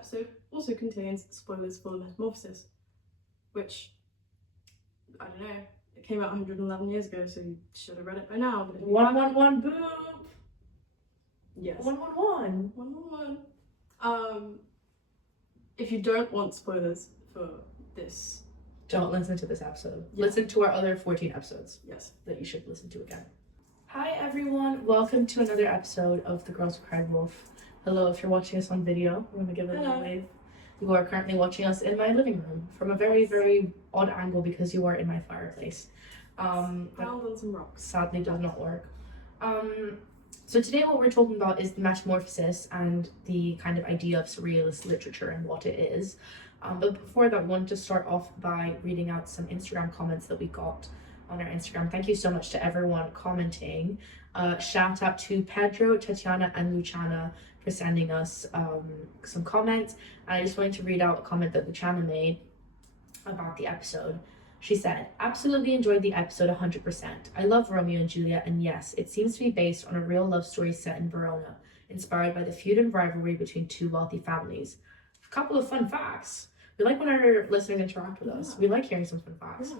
episode also contains spoilers for Metamorphosis, which, I don't know, it came out 111 years ago, so you should have read it by now. But if you 111 boop! Yes. 111. 111. If you don't want spoilers for this, don't listen to this episode. Yeah. Listen to our other 14 episodes. Yes. That you should listen to again. Hi everyone, welcome to another episode of The Girls Who Cried Wolf. Hello, if you're watching us on video, I'm gonna give it a wave. You are currently watching us in my living room from a very, very odd angle because you are in my fireplace. Piled on some rocks. Sadly does not work. So today what we're talking about is the Metamorphosis and the kind of idea of surrealist literature and what it is. But before that, I wanted to start off by reading out some Instagram comments that we got on our Instagram. Thank you so much to everyone commenting. Shout out to Pedro, Tatiana, and Luciana for sending us some comments. And I just wanted to read out a comment that Luciana made about the episode. She said, absolutely enjoyed the episode 100%. I love Romeo and Juliet, and yes, it seems to be based on a real love story set in Verona, inspired by the feud and rivalry between two wealthy families. A couple of fun facts. We like when our listeners interact with us. We like hearing some fun facts.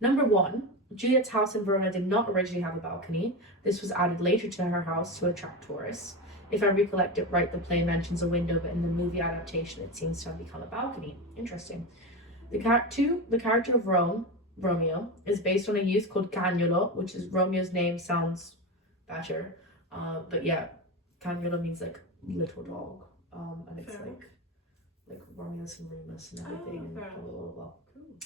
Number 1, Juliet's house in Verona did not originally have a balcony. This was added later to her house to attract tourists. If I recollect it right, the play mentions a window, but in the movie adaptation, it seems to have become a balcony. Interesting. The character of Romeo, is based on a youth called Cagnolo, which is Romeo's name sounds better. But yeah, Cagnolo means like little dog. And it's like Romulus and Remus and everything and blah, blah, blah, blah.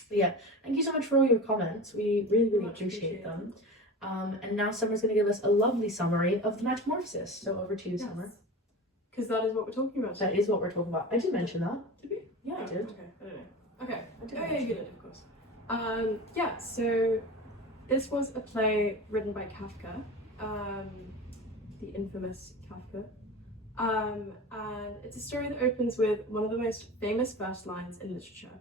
But yeah, thank you so much for all your comments. We really, really appreciate them. And now Summer's going to give us a lovely summary of the Metamorphosis. So over to you, Summer. Because that is what we're talking about. That is what we're talking about. I did mention that. Did we? Yeah, I did. Okay, I don't know. Okay. Yeah, you did, of course. Yeah, so this was a play written by Kafka, the infamous Kafka. And it's a story that opens with one of the most famous first lines in literature,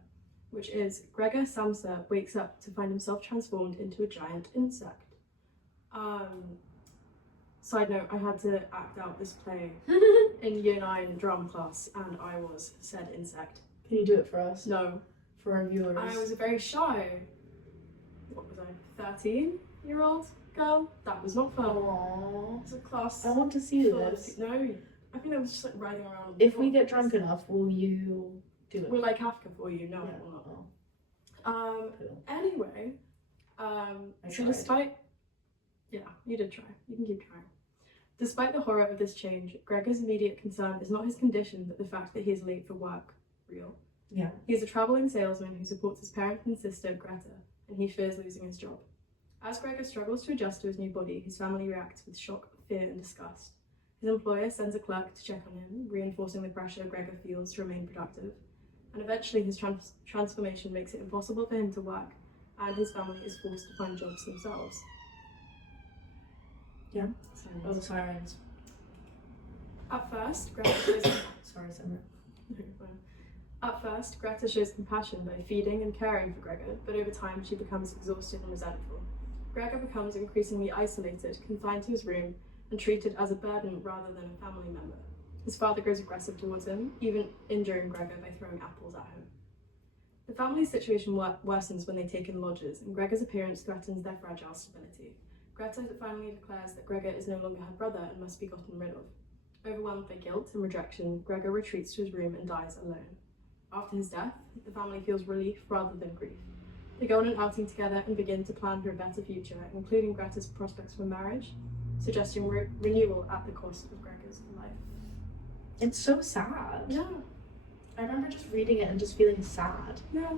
which is Gregor Samsa wakes up to find himself transformed into a giant insect. Side note, I had to act out this play in Year 9 drama class, and I was said insect. Can you do it for us? No. For our viewers. I was a very shy, what was I, 13-year-old girl? That was not fun. Aww. It was a class. I want to see this. No, I think I was just like riding around. If we get drunk enough, will you do it? We're like Kafka for you. No, yeah. I will not. Cool. Anyway, so despite, yeah, you did try. You can keep trying. Despite the horror of this change, Gregor's immediate concern is not his condition, but the fact that he is late for work. Real. Yeah. He is a travelling salesman who supports his parent and sister, Greta, and he fears losing his job. As Gregor struggles to adjust to his new body, his family reacts with shock, fear, and disgust. His employer sends a clerk to check on him, reinforcing the pressure Gregor feels to remain productive. And eventually his transformation makes it impossible for him to work, and his family is forced to find jobs themselves. Yeah? Sirens. Oh, the sirens. At first, Greta shows... Sorry, Summer. At first, Greta shows compassion by feeding and caring for Gregor, but over time she becomes exhausted and resentful. Gregor becomes increasingly isolated, confined to his room, and treated as a burden rather than a family member. His father grows aggressive towards him, even injuring Gregor by throwing apples at him. The family's situation worsens when they take in lodgers, and Gregor's appearance threatens their fragile stability. Greta finally declares that Gregor is no longer her brother and must be gotten rid of. Overwhelmed by guilt and rejection, Gregor retreats to his room and dies alone. After his death, the family feels relief rather than grief. They go on an outing together and begin to plan for a better future, including Greta's prospects for marriage, suggesting renewal at the cost of Gregor's life. It's so sad. Yeah. I remember just reading it and just feeling sad. Yeah.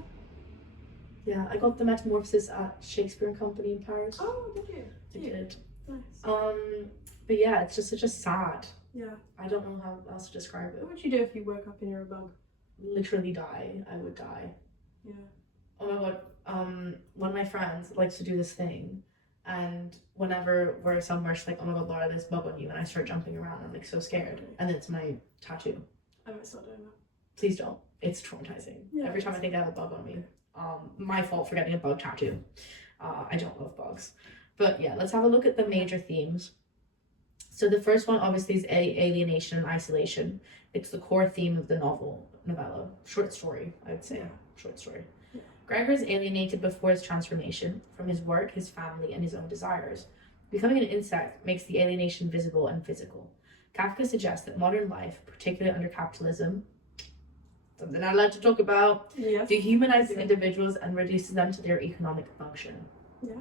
Yeah, I got the Metamorphosis at Shakespeare and Company in Paris. Oh, did you? I did. Nice. But yeah, it's just such a sad. Yeah. I don't know how else to describe it. What would you do if you woke up and you're a bug? Literally die. I would die. Yeah. Oh my god. One of my friends likes to do this thing, and whenever we're somewhere, she's like, "Oh my god, Laura, there's a bug on you," and I start jumping around. I'm like so scared, and then it's my tattoo. I might start doing that. Please don't. It's traumatizing. Yeah, every time I think I have a bug on me. My fault for getting a bug tattoo. I don't love bugs. But yeah, let's have a look at the major themes. So the first one obviously is alienation and isolation. It's the core theme of the novella, short story, I would say, short story. Yeah. Gregor is alienated before his transformation from his work, his family, and his own desires. Becoming an insect makes the alienation visible and physical. Kafka suggests that modern life, particularly under capitalism, something I'd like to talk about, Yes. dehumanizes individuals and reduces them to their economic function. Yeah.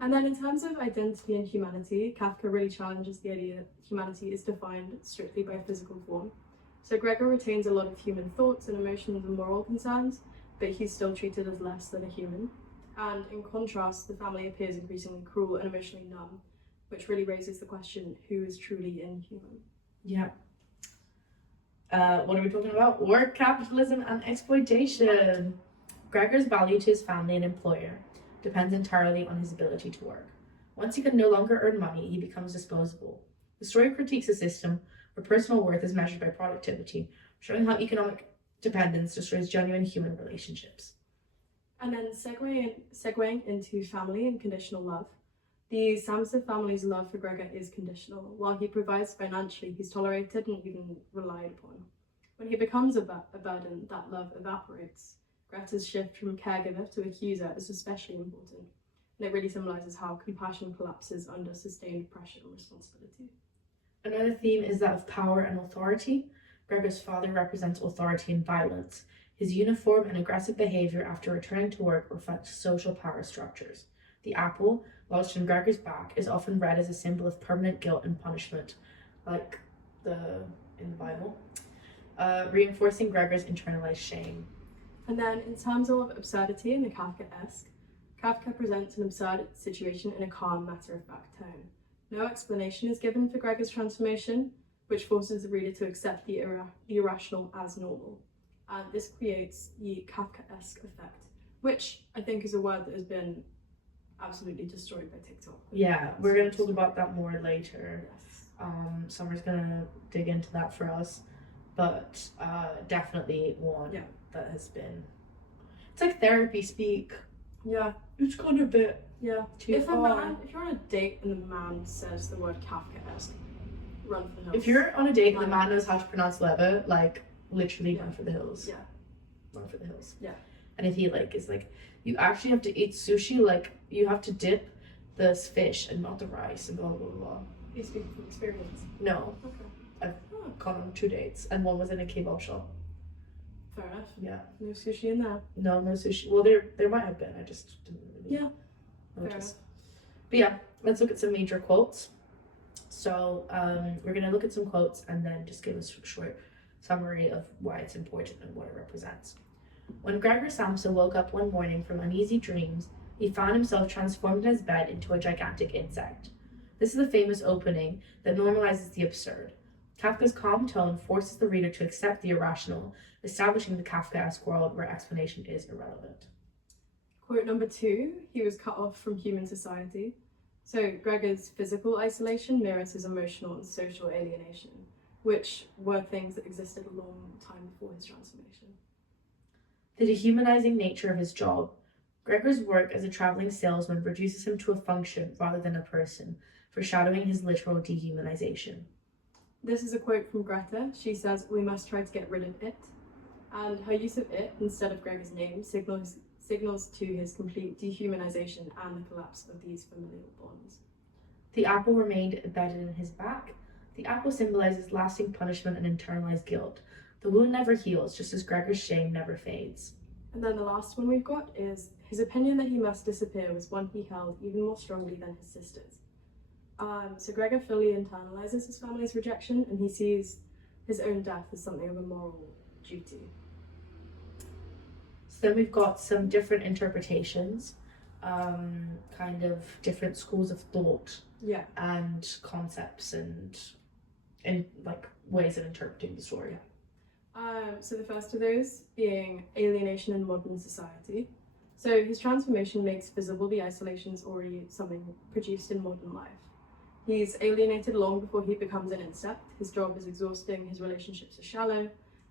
And then in terms of identity and humanity, Kafka really challenges the idea that humanity is defined strictly by physical form. So Gregor retains a lot of human thoughts and emotions and moral concerns, but he's still treated as less than a human. And in contrast, the family appears increasingly cruel and emotionally numb, which really raises the question, who is truly inhuman? Yeah. What are we talking about? Work, capitalism, and exploitation. Gregor's value to his family and employer depends entirely on his ability to work. Once he can no longer earn money, he becomes disposable. The story critiques a system where personal worth is measured by productivity, showing how economic dependence destroys genuine human relationships. And then segueing into family and conditional love. The Samsa family's love for Gregor is conditional. While he provides financially, he's tolerated and even relied upon. When he becomes a burden, that love evaporates. Greta's shift from caregiver to accuser is especially important, and it really symbolises how compassion collapses under sustained pressure and responsibility. Another theme is that of power and authority. Gregor's father represents authority and violence. His uniform and aggressive behaviour after returning to work reflects social power structures. The apple, lodged in Gregor's back, is often read as a symbol of permanent guilt and punishment, like in the Bible, reinforcing Gregor's internalized shame. And then, in terms of absurdity in the Kafkaesque, Kafka presents an absurd situation in a calm, matter-of-fact tone. No explanation is given for Gregor's transformation, which forces the reader to accept the irrational as normal. And this creates the Kafkaesque effect, which I think is a word that has been absolutely destroyed by TikTok. Yeah, we're going to talk about that more later. Yes. Summer's going to dig into that for us, but definitely one that has been... It's like therapy speak. Yeah. It's gone a bit too if far. If you're on a date and the man says the word Kafkaesque, run for the hills. If you're on a date and the man knows how to pronounce leather, like, literally run for the hills. Yeah. Run for the hills. Yeah. And if he is like, you actually have to eat sushi, like, you have to dip this fish and not the rice and blah blah blah. You speak from experience. No. Okay. I've gone on 2 dates and one was in a kebab shop. Fair enough. Yeah. No sushi in there. No sushi. Well, there might have been. I just didn't really notice. But yeah, let's look at some major quotes. So we're gonna look at some quotes and then just give us a short summary of why it's important and what it represents. When Gregor Samsa woke up one morning from uneasy dreams, he found himself transformed in his bed into a gigantic insect. This is the famous opening that normalizes the absurd. Kafka's calm tone forces the reader to accept the irrational, establishing the Kafkaesque world where explanation is irrelevant. Quote number 2, he was cut off from human society. So Gregor's physical isolation mirrors his emotional and social alienation, which were things that existed a long time before his transformation. The dehumanizing nature of his job. Gregor's work as a traveling salesman reduces him to a function rather than a person, foreshadowing his literal dehumanization. This is a quote from Greta. She says, "We must try to get rid of it." And her use of it instead of Gregor's name signals to his complete dehumanization and the collapse of these familial bonds. The apple remained embedded in his back. The apple symbolizes lasting punishment and internalized guilt. The wound never heals, just as Gregor's shame never fades. And then the last one we've got is, his opinion that he must disappear was one he held even more strongly than his sister's. So Gregor fully internalizes his family's rejection, and he sees his own death as something of a moral duty. So then we've got some different interpretations, kind of different schools of thought, and concepts and like ways of interpreting the story. So the first of those being alienation in modern society. So his transformation makes visible the isolations already something produced in modern life. He's alienated long before he becomes an insect. His job is exhausting, his relationships are shallow,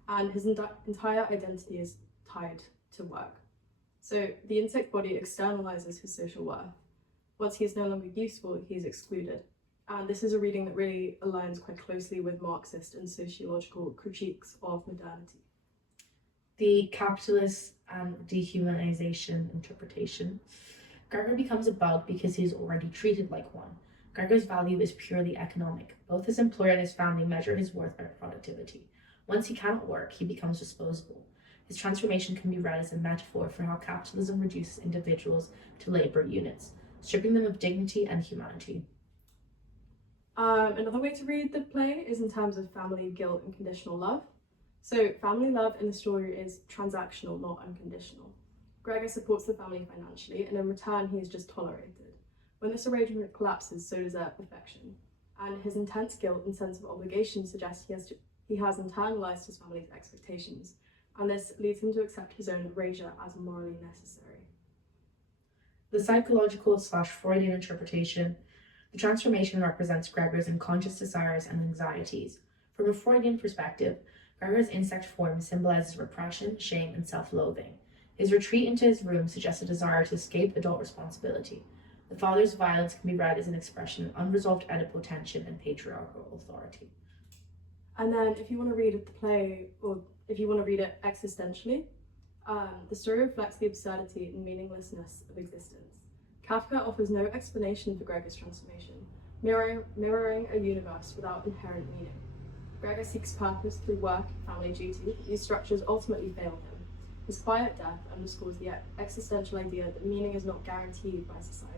and his entire identity is tied to work. So the insect body externalizes his social worth. Once he is no longer useful, he is excluded. And this is a reading that really aligns quite closely with Marxist and sociological critiques of modernity. The capitalist and dehumanization interpretation. Gregor becomes a bug because he is already treated like one. Gregor's value is purely economic. Both his employer and his family measure his worth by productivity. Once he cannot work, he becomes disposable. His transformation can be read as a metaphor for how capitalism reduces individuals to labor units, stripping them of dignity and humanity. Another way to read the play is in terms of family, guilt, and conditional love. So family love in the story is transactional, not unconditional. Gregor supports the family financially, and in return he is just tolerated. When this arrangement collapses, so does their affection. And his intense guilt and sense of obligation suggests he has internalized his family's expectations, and this leads him to accept his own erasure as morally necessary. The psychological/Freudian interpretation. The transformation represents Gregor's unconscious desires and anxieties. From a Freudian perspective, Gregor's insect form symbolizes repression, shame, and self-loathing. His retreat into his room suggests a desire to escape adult responsibility. The father's violence can be read as an expression of unresolved Oedipal tension and patriarchal authority. And then if you want to read the play, or if you want to read it existentially, the story reflects the absurdity and meaninglessness of existence. Kafka offers no explanation for Gregor's transformation, mirroring a universe without inherent meaning. Gregor seeks purpose through work and family duty, but these structures ultimately fail him. His quiet death underscores the existential idea that meaning is not guaranteed by society.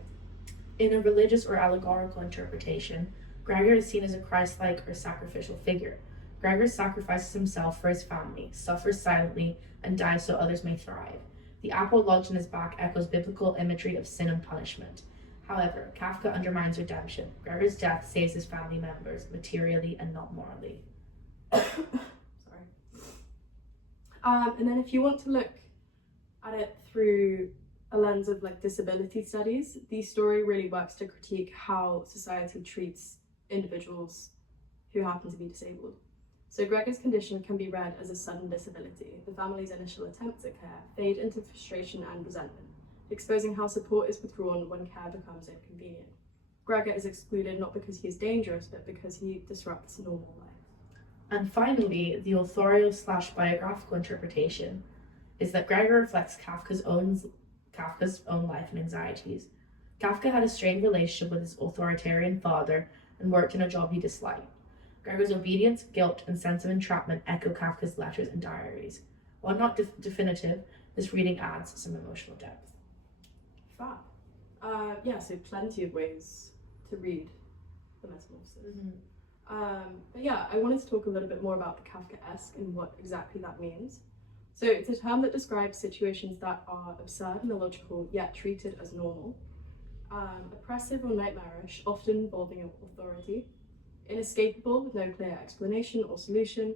In a religious or allegorical interpretation, Gregor is seen as a Christ-like or sacrificial figure. Gregor sacrifices himself for his family, suffers silently, and dies so others may thrive. The apple lodged in his back echoes biblical imagery of sin and punishment. However, Kafka undermines redemption. Gregor's death saves his family members, materially and not morally. Sorry. And then if you want to look at it through a lens of disability studies, the story really works to critique how society treats individuals who happen to be disabled. So Gregor's condition can be read as a sudden disability. The family's initial attempts at care fade into frustration and resentment, exposing how support is withdrawn when care becomes inconvenient. Gregor is excluded not because he is dangerous, but because he disrupts normal life. And finally, the authorial/biographical interpretation is that Gregor reflects Kafka's own life and anxieties. Kafka had a strained relationship with his authoritarian father and worked in a job he disliked. Gregor's obedience, guilt, and sense of entrapment echo Kafka's letters and diaries. While not definitive, this reading adds some emotional depth. Fab. So plenty of ways to read the Metamorphosis. But yeah, I wanted to talk a little bit more about the Kafkaesque and what exactly that means. So it's a term that describes situations that are absurd and illogical, yet treated as normal. Oppressive or nightmarish, often involving authority. Inescapable with no clear explanation or solution,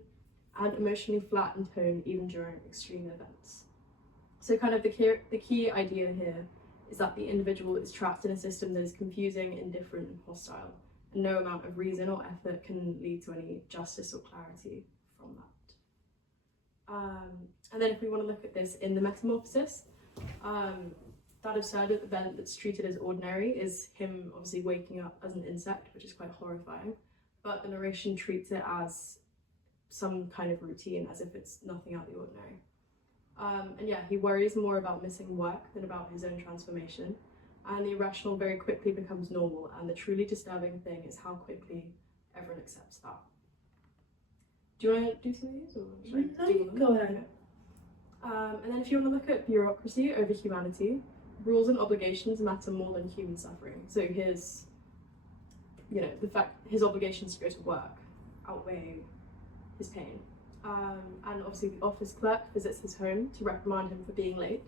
and emotionally flat in tone even during extreme events. So kind of the key idea here is that the individual is trapped in a system that is confusing, indifferent, and hostile, and no amount of reason or effort can lead to any justice or clarity from that. And then if we want to look at this in the Metamorphosis, that absurd event that's treated as ordinary is him obviously waking up as an insect, which is quite horrifying. But the narration treats it as some kind of routine, as if it's nothing out of the ordinary. He worries more about missing work than about his own transformation. And the irrational very quickly becomes normal, and the truly disturbing thing is how quickly everyone accepts that. Do you want to do some of these? Or should I do them? Go ahead. Okay. And then if you want to look at bureaucracy over humanity, rules and obligations matter more than human suffering. So the fact his obligations to go to work outweigh his pain. And obviously the office clerk visits his home to reprimand him for being late,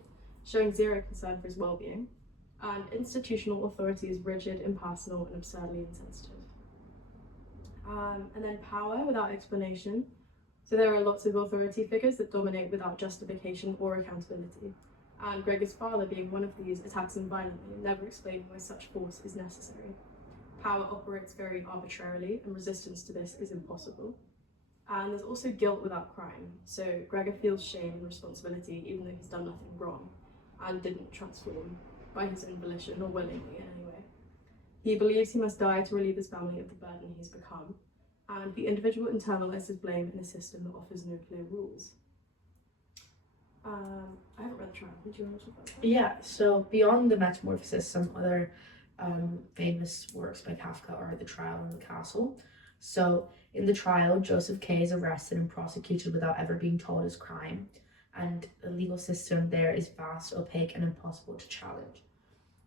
showing zero concern for his well-being. And institutional authority is rigid, impersonal, and absurdly insensitive. And then power without explanation. So there are lots of authority figures that dominate without justification or accountability. And Gregor's father, being one of these, attacks him violently, never explaining why such force is necessary. Power operates very arbitrarily, and resistance to this is impossible. And there's also guilt without crime. So Gregor feels shame and responsibility even though he's done nothing wrong and didn't transform by his own volition or willingly in any way. He believes he must die to relieve his family of the burden he's become, and the individual internalizes blame in a system that offers no clear rules. I haven't read the trial. Do you want to talk about that? Yeah, so beyond the Metamorphosis, some other famous works by Kafka are The Trial and the Castle. So in The Trial, Joseph K is arrested and prosecuted without ever being told his crime, and the legal system there is vast, opaque, and impossible to challenge.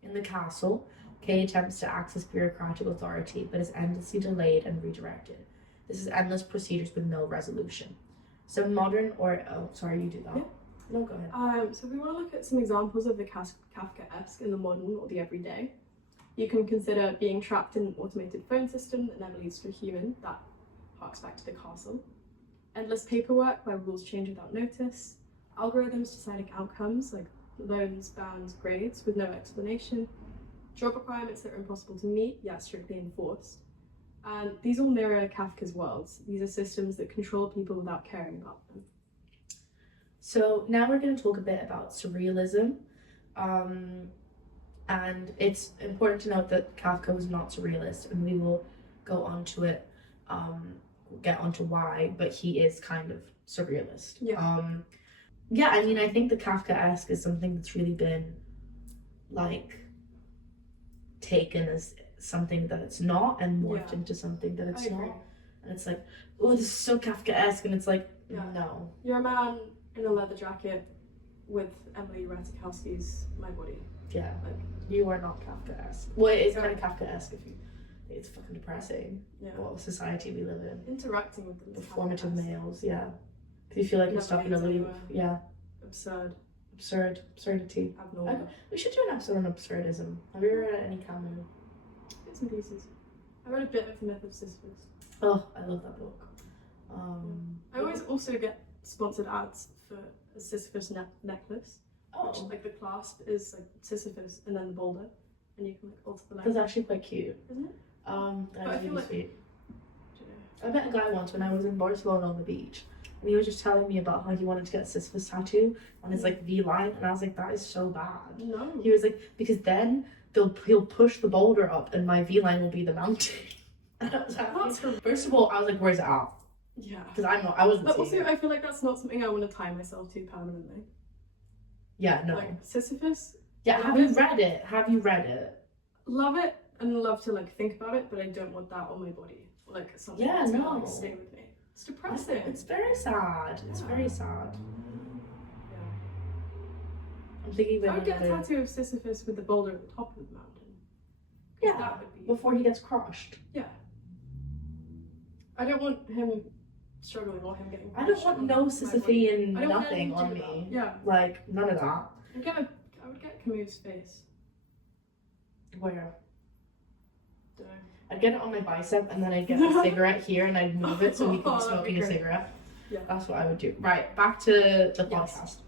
In The Castle, K attempts to access bureaucratic authority, but is endlessly delayed and redirected. This is endless procedures with no resolution. So modern, or, oh, sorry, you do that. Yeah. No, go ahead. So if we want to look at some examples of the Kafkaesque in the modern or the everyday, you can consider being trapped in an automated phone system that never leads to a human. That harks back to the castle. Endless paperwork where rules change without notice. Algorithms deciding outcomes like loans, bans, grades with no explanation. Job requirements that are impossible to meet, yet strictly enforced. And these all mirror Kafka's worlds. These are systems that control people without caring about them. So now we're going to talk a bit about surrealism. And it's important to note that Kafka was not surrealist, and we will go on to it, get onto why, but he is kind of surrealist. Yeah. I mean, I think the Kafkaesque is something that's really been, like, taken as something that it's not and morphed into something that it's not. And it's like, oh, this is so Kafkaesque, and it's like, no. You're a man in a leather jacket with Emily Ratajkowski's My Body. Yeah, Like, you are not Kafkaesque. Well, it is kind of Kafkaesque if you. It's fucking depressing. Yeah. What society we live in. Interacting with them. The formative males, yeah. Because you feel like you're stuck in a loop. Yeah. Absurdity. Abnormal. We should do an episode on absurdism. Have you ever read any Camus? Bits and pieces. I read a bit of The Myth of Sisyphus. Oh, I love that book. I always also get sponsored ads for a Sisyphus necklace. Oh. Which, like, the clasp is like Sisyphus and then the boulder, and you can like alter the length. That's actually quite cute. Isn't it? That's really like, sweet. I met a guy once when I was in Barcelona on the beach, and he was just telling me about how he wanted to get a Sisyphus tattoo on his like V-line, and I was like, that is so bad. No. He was like, because then he'll push the boulder up, and my V-line will be the mountain. And I was like, first of all, I was like, where's it at? Yeah. Because I wasn't. But also, I feel like that's not something I want to tie myself to permanently. Yeah, no. Like Sisyphus. Yeah, have you read it? Love it and love to like think about it, but I don't want that on my body. Like something Yeah, that's no. gonna like, stay with me. It's depressing. It's very sad. It's very sad. Yeah. I'm thinking I about would get a tattoo of Sisyphus with the boulder at the top of the mountain. Yeah, that would be before he gets crushed. Yeah. I don't want him struggling or him getting I don't want no Sisyphean I don't want nothing anything on to do me. with that. Yeah. Like, none of that. I would get Camus' face. Where? Don't know. I'd get it on my bicep, and then I'd get a cigarette here, and I'd move it so he could be smoking a cigarette. Yeah. That's what I would do. Right, back to the podcast. Yes.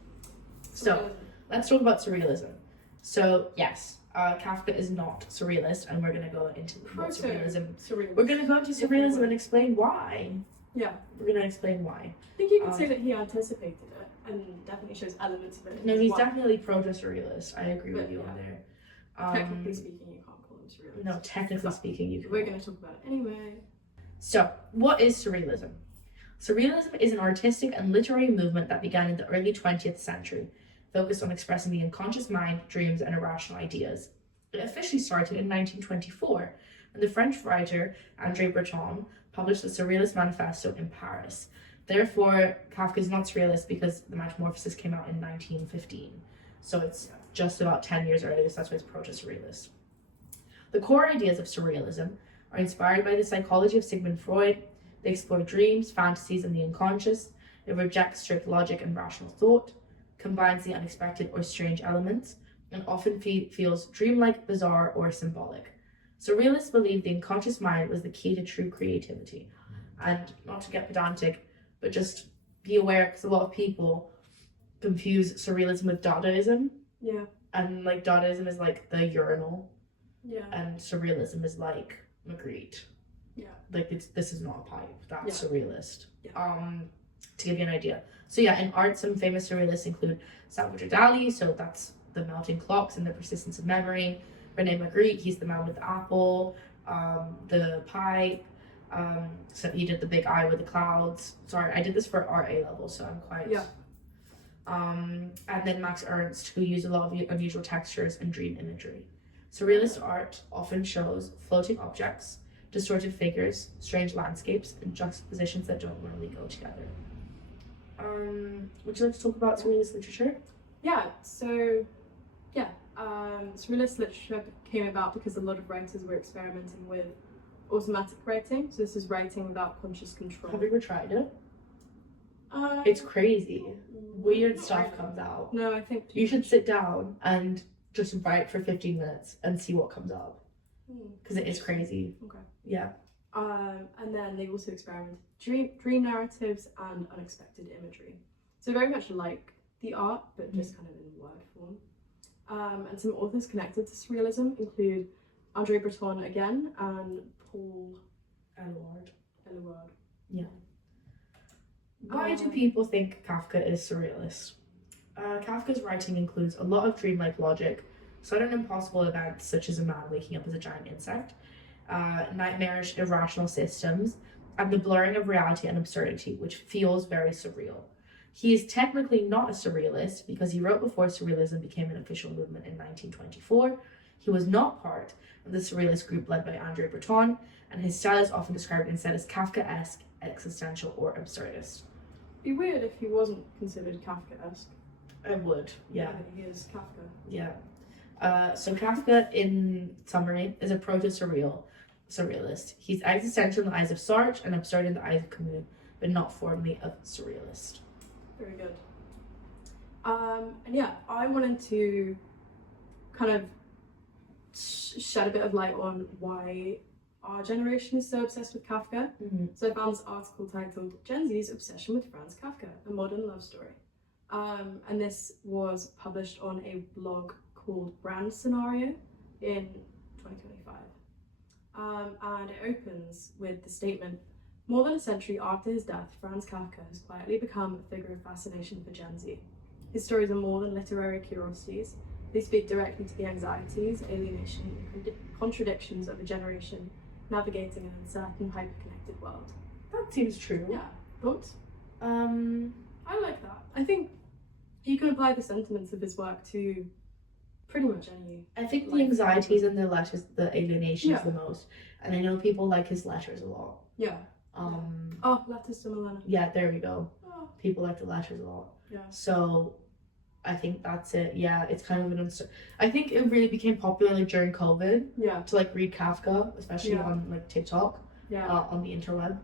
So, let's talk about surrealism. So, yes, Kafka is not surrealist, and we're going to go into what surrealism. We're going to go into surrealism and explain why. Yeah. We're going to explain why. I think you could say that he anticipated it and definitely shows elements of it. No, he's definitely proto-surrealist. I agree with you on there. Technically speaking, you can't call him surrealist. No, technically speaking, you can. We're going to talk about it anyway. So, what is surrealism? Surrealism is an artistic and literary movement that began in the early 20th century, focused on expressing the unconscious mind, dreams, and irrational ideas. It officially started in 1924, when the French writer André Breton published the Surrealist Manifesto in Paris. Therefore, Kafka is not surrealist because the Metamorphosis came out in 1915. So it's just about 10 years earlier, so that's why it's proto-surrealist. The core ideas of surrealism are inspired by the psychology of Sigmund Freud. They explore dreams, fantasies, and the unconscious. It rejects strict logic and rational thought, combines the unexpected or strange elements, and often feels dreamlike, bizarre, or symbolic. Surrealists believe the unconscious mind was the key to true creativity. And not to get pedantic, but just be aware, because a lot of people confuse surrealism with Dadaism. Yeah. And like Dadaism is like the urinal. Yeah. And surrealism is like Magritte. Yeah. Like this is not a pipe. That's Yeah. surrealist. Yeah. To give you an idea. So yeah, in art, some famous surrealists include Salvador Dali, so that's the melting clocks and the persistence of memory. Rene Magritte, he's the man with the apple, the pipe. So he did the big eye with the clouds. Sorry, I did this for art A level, so I'm quite. Yeah. And then Max Ernst, who used a lot of unusual textures and dream imagery. Surrealist art often shows floating objects, distorted figures, strange landscapes, and juxtapositions that don't normally go together. Would you like to talk about Surrealist literature? Yeah, so, Surrealist literature came about because a lot of writers were experimenting with automatic writing. So this is writing without conscious control. Have you ever tried it? It's crazy. Weird stuff comes out. No, I think you should sit down and just write for 15 minutes and see what comes up. Because it is crazy. Okay. Yeah. And then they also experimented dream narratives and unexpected imagery. So very much like the art, but just kind of in word form. And some authors connected to Surrealism include Andre Breton again and Paul Eluard. Yeah. Why do people think Kafka is surrealist? Kafka's writing includes a lot of dreamlike logic, sudden impossible events such as a man waking up as a giant insect, nightmarish irrational systems, and the blurring of reality and absurdity, which feels very surreal. He is technically not a surrealist because he wrote before surrealism became an official movement in 1924. He was not part of the surrealist group led by Andre Breton, and his style is often described instead as Kafkaesque, existential, or absurdist. It'd be weird if he wasn't considered Kafkaesque. I would, yeah. He is Kafka. Yeah. So Kafka, in summary, is a proto-surrealist. He's existential in the eyes of Sartre and absurd in the eyes of Camus, but not formally a surrealist. Very good. And yeah, I wanted to kind of shed a bit of light on why our generation is so obsessed with Kafka. So I found this article titled Gen Z's Obsession with Franz Kafka, a Modern Love Story. And this was published on a blog called Brand Scenario in 2025. And it opens with the statement, more than a century after his death, Franz Kafka has quietly become a figure of fascination for Gen Z. His stories are more than literary curiosities. They speak directly to the anxieties, alienation, and contradictions of a generation navigating an uncertain, hyper-connected world. That seems true. Yeah. Thoughts? I like that. I think you can apply the sentiments of his work to pretty much any. I think the anxieties and the letters, the alienation is the most. And I know people like his letters a lot. Yeah. Letters to Milena. Yeah, there we go. Oh. People like the letters a lot. Yeah. So I think that's it. Yeah, it's kind of an I think it really became popular like during COVID. Yeah. To like read Kafka, especially on like TikTok. Yeah. On the interweb.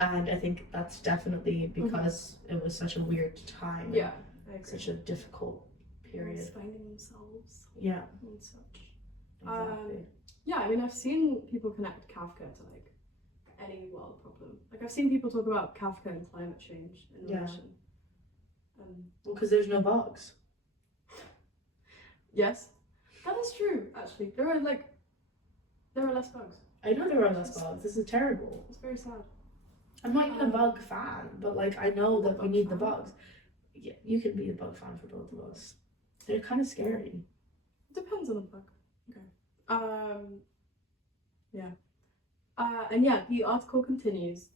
And I think that's definitely because it was such a weird time. Yeah. I agree. Such a difficult period. Finding themselves. Yeah. And such. Exactly. Yeah, I mean, I've seen people connect Kafka to like any world problem. Like I've seen people talk about Kafka and climate change in relation. Well, because there's no bugs. Yes, that is true. Actually, there are less bugs. I know there are less bugs. This is terrible. It's very sad. I'm not even a bug fan, but like I know that we need the bugs. Yeah, you can be a bug fan for both of us. They're kind of scary. It depends on the bug. Okay. Yeah. And yeah, the article continues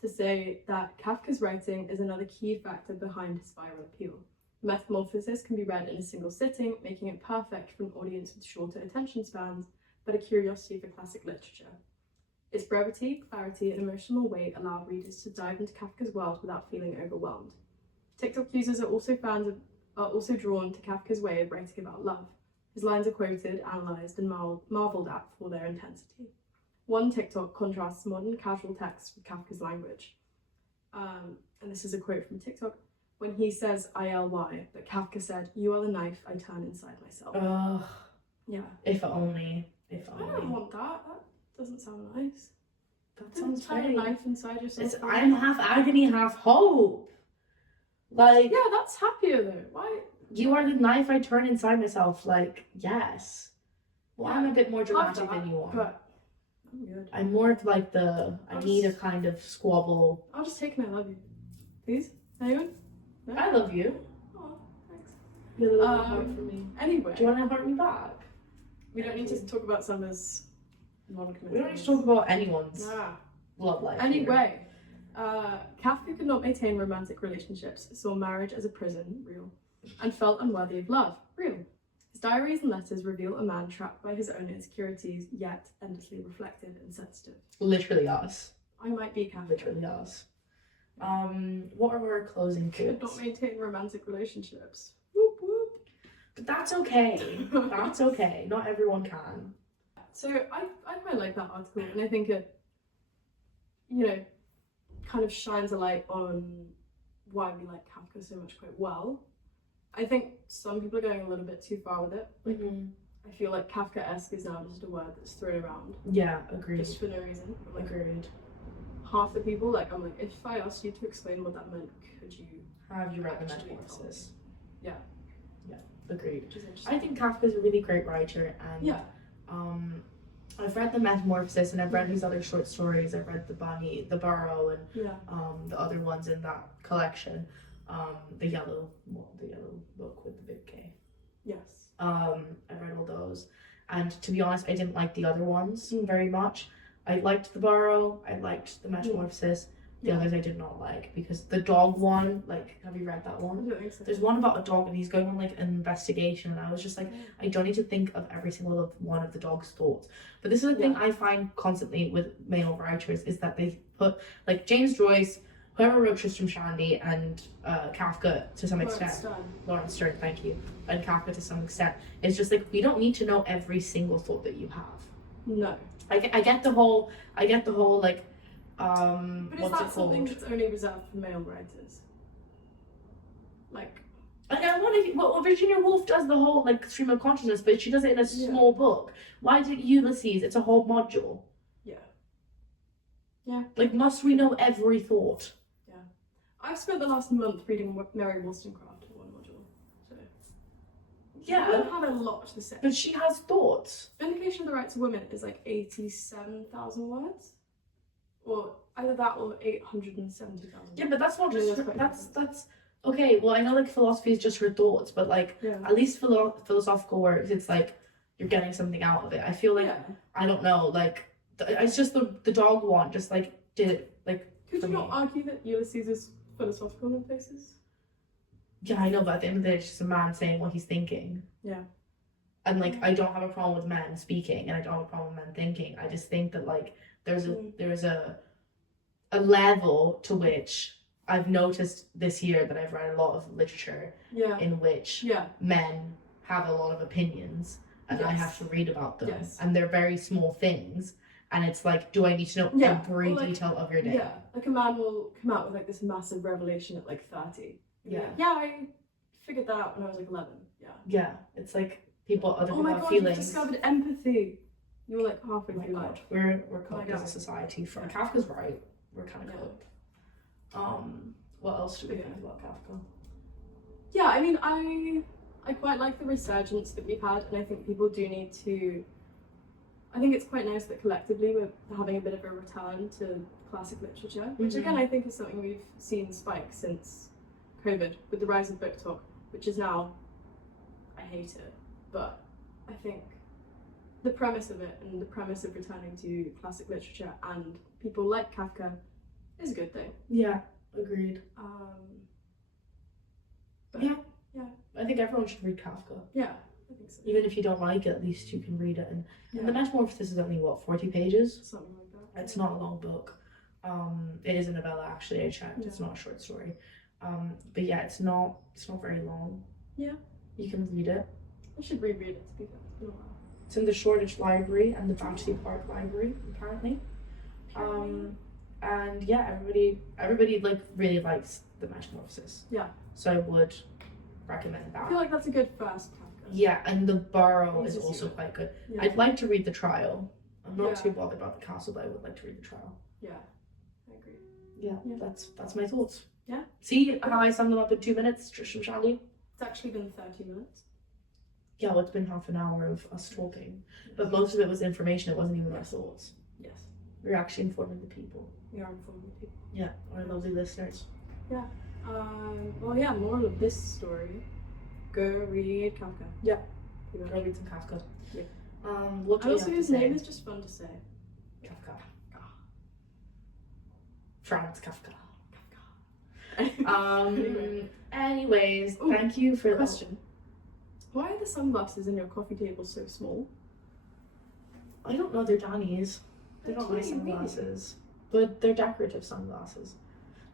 to say that Kafka's writing is another key factor behind his viral appeal. Metamorphosis can be read in a single sitting, making it perfect for an audience with shorter attention spans, but a curiosity for classic literature. Its brevity, clarity, and emotional weight allow readers to dive into Kafka's world without feeling overwhelmed. TikTok users are also drawn to Kafka's way of writing about love. His lines are quoted, analysed, and marvelled at for their intensity. One TikTok contrasts modern casual text with Kafka's language. And this is a quote from TikTok. When he says ILY, but Kafka said, "You are the knife I turn inside myself." Ugh. Yeah. If only. If only. I don't want that. That doesn't sound nice. That sounds turn a very... knife inside yourself. I'm half agony, half hope. Like... Yeah, that's happier though. Why? You are the knife I turn inside myself. Like, yes. Well, Yeah, I'm a bit more dramatic that, than you are. But I'm good. I'm more of like the, I need a kind of squabble. I'll just take an I love you. Please? Anyone? No? I love you. Oh, thanks. You're a little heart for me. Anyway, Do you want to heart me back? we don't need to talk about Summer's non-committal. We don't need to talk about anyone's Nah. love life. Anyway, Kafka could not maintain romantic relationships, saw marriage as a prison, real, and felt unworthy of love, real. His diaries and letters reveal a man trapped by his own insecurities, yet endlessly reflective and sensitive. Literally us. I might be Kafka. Literally us. What are our closing Could thoughts? not maintain romantic relationships. Whoop whoop. But that's okay. That's okay. Not everyone can. So I quite like that article, and I think it, kind of shines a light on why we like Kafka so much quite well. I think some people are going a little bit too far with it. I feel like Kafka-esque is now just a word that's thrown around Yeah, agreed. just for no reason. But, like, Agreed. half the people, like, I'm like, if I asked you to explain what that meant, could you? Have you read the Actually, Metamorphosis? Yeah. Yeah, agreed. Which is interesting. I think Kafka's a really great writer, and Yeah. I've read the Metamorphosis, and I've read his other short stories. I've read the Bunny, the Burrow, and Yeah. the other ones in that collection. The yellow book with the big K. Yes. I read all those, and to be honest, I didn't like the other ones very much. I liked the Burrow, I liked the Metamorphosis. The others I did not like, because the dog one, like, have you read that I one? don't think so. There's one about a dog and he's going on like an investigation, and I was just like, I don't need to think of every single one of the dog's thoughts. But this is the thing I find constantly with male writers, is that they put, like, James Joyce, whoever wrote Tristram Shandy, and Kafka to some extent, Lawrence Stern, thank you, and Kafka to some extent, it's just like, we don't need to know every single thought that you have. No. I get the whole like, But is what's that it something called? that's only reserved for male writers? Like, Like, I wonder if, well, Virginia Woolf does the whole, like, stream of consciousness, but she does it in a small book. Why did Ulysses? It's a whole module. yeah. Like, must we know every thought? I've spent the last month reading Mary Wollstonecraft in one module, so I Yeah, don't have a lot to say. but she has thoughts. Vindication of the Rights of Women is like 87,000 words, or either that or 870,000. Yeah, but that's not Yeah, just that's quite that's okay. Well, I know, like, philosophy is just her thoughts, but, like, Yeah. at least philosophical works, it's like you're getting something out of it. I feel like, Yeah. I don't know, like, it's just the dog one just, like, did it, like, Could for you not me. argue that Ulysses is philosophical in places? Yeah, I know, but at the end of the day, it's just a man saying what he's thinking. Yeah. And, like, I don't have a problem with men speaking, and I don't have a problem with men thinking. I just think that, like, there's a level to which I've noticed this year that I've read a lot of literature Yeah. in which Yeah. men have a lot of opinions, and I Yes. have to read about them. Yes. And they're very small things, and it's like, do I need to know Yeah, every or, like, detail of your day? Yeah. Like, a man will come out with like this massive revelation at like 30. Yeah. Yeah, I figured that out when I was like 11. Yeah. Yeah, it's like other Oh people my have god, you feelings. discovered empathy. You were like halfway Oh my through god, life. we're my cooked as a God. society. For Yeah. Kafka's right. We're kind of Yeah. cooked. What else do we Yeah. think about Kafka? Yeah, I mean, I quite like the resurgence that we've had, and I think people do need to. I think it's quite nice that collectively we're having a bit of a return to classic literature, which again I think is something we've seen spike since COVID with the rise of book talk, which is now, I hate it, but I think the premise of it and the premise of returning to classic literature and people like Kafka is a good thing. Yeah, agreed. But Yeah. I think everyone should read Kafka. yeah, I think so. Even if you don't like it, at least you can read it. And Yeah. the Metamorphosis is only, what, 40 pages? Something like that. It's not a long book. It is a novella, actually. I checked. It's not a short story. But yeah, it's not very long. Yeah. You can read it. I should reread it to be fair. It's been a while. It's in the Shoreditch Library and the Battersea Park Library, apparently. And yeah, everybody like really likes the Metamorphosis. Yeah. So I would recommend I that. feel like that's a good first Kafka. Yeah, and the Burrow is Easy to also read. quite good. Yeah. I'd like to read the trial. I'm not Yeah. too bothered about the castle, but I would like to read the trial. Yeah, I agree. Yeah, Yeah. that's my thoughts. Yeah. See how I summed them up in 2 minutes, Tristram Shandy? It's actually been 30 minutes. Yeah, well, it's been half an hour of us talking, but most of it was information. It wasn't even our thoughts. Yes, We were actually informing the people. we are informing people. Yeah, our lovely listeners. Well, yeah, moral of this story. go read Kafka. Yeah. Pretty much. Go read some Kafka. Yeah. What do And we also, have to his say? name is just fun to say. Kafka. Franz Kafka. Anyway. Anyways, Ooh, thank you for Question. Why are the sunglasses in your coffee table so small? I don't know, they're Danny's. They're They're not my tiny, sunglasses. But they're decorative sunglasses.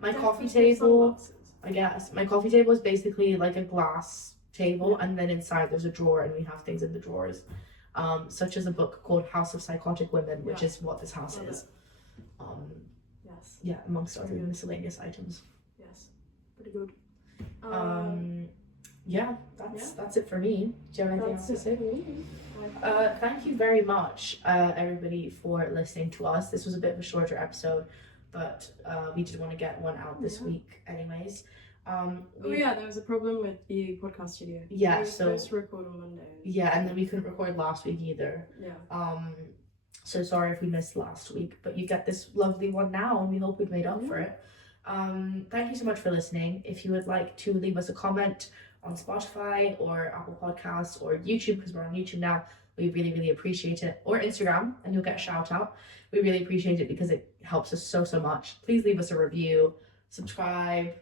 My coffee Decorative table, sunglasses. I guess. My coffee table is basically like a glass table, and then inside there's a drawer, and we have things in the drawers. Such as a book called House of Psychotic Women, which is what this house Love is. Yes. Yeah, amongst other Very good. miscellaneous items. Yes. Pretty good. Yeah, that's it for me. Do you have anything else to say? say? Thank you very much, everybody, for listening to us. This was a bit of a shorter episode, but we did want to get one out this week anyways. There was a problem with the podcast studio. Yeah, we were so supposed to record on Monday. yeah, and then we couldn't record last week either. Yeah. So sorry if we missed last week, but you get this lovely one now, and we hope we've made up for it. Thank you so much for listening. If you would like to leave us a comment on Spotify or Apple Podcasts or YouTube, because we're on YouTube now, we really appreciate it, or Instagram, and you'll get a shout out. We really appreciate it because it helps us so much. Please leave us a review, subscribe,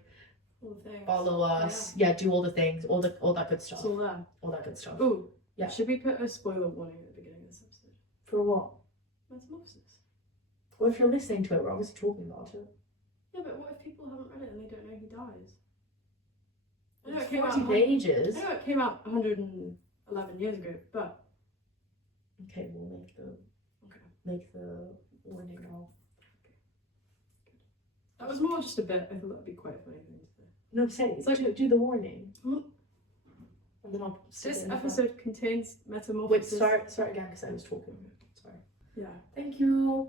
follow us, do all the things, all that good stuff. It's all there. All that good stuff. Ooh, yeah. Should we put a spoiler warning at the beginning of this episode? For what? Metamorphosis. Well, if you're listening to it, we're obviously talking about it. Yeah, but what if people haven't read it and they don't know he dies? I know It's it came 40 out. pages. I know it came out 111 years ago, but Okay, we'll make the warning now. that was more just a bit. I thought that'd be quite a funny thing to say. No, say It's like- do the warning. Hmm? And then I'll stick it This in the front. episode contains Wait, metamorphosis. start again because I was talking. Sorry. Yeah. Thank you.